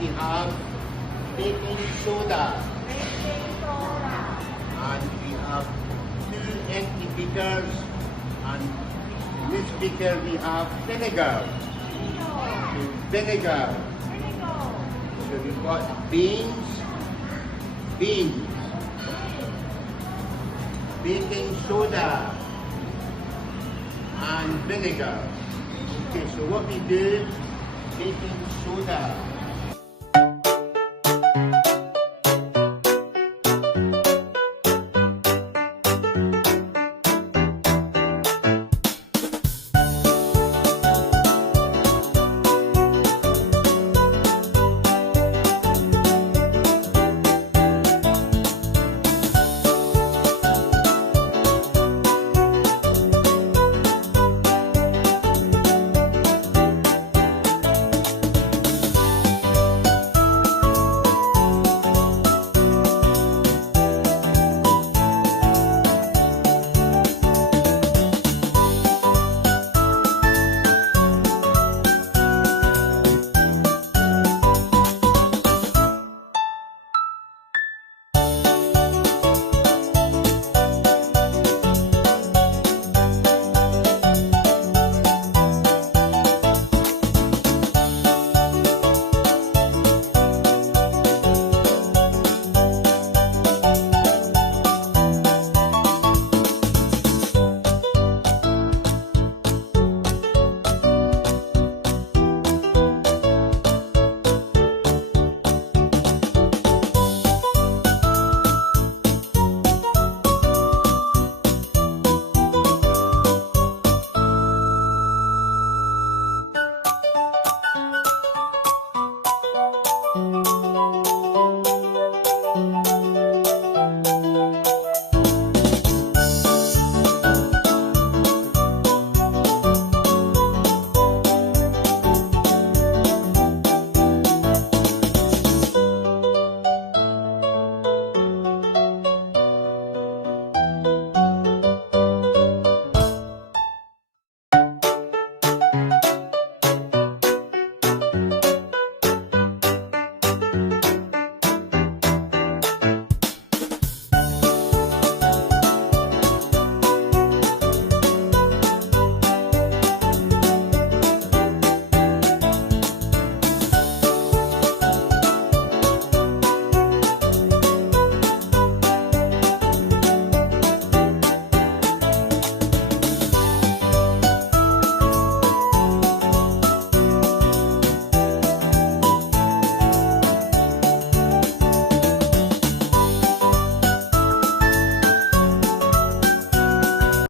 we have baking soda. baking soda, And we have 2 empty beakers. And in this beaker we have vinegar. Vinegar. So we've got beans, baking soda, and vinegar. Okay, so what we do, baking soda.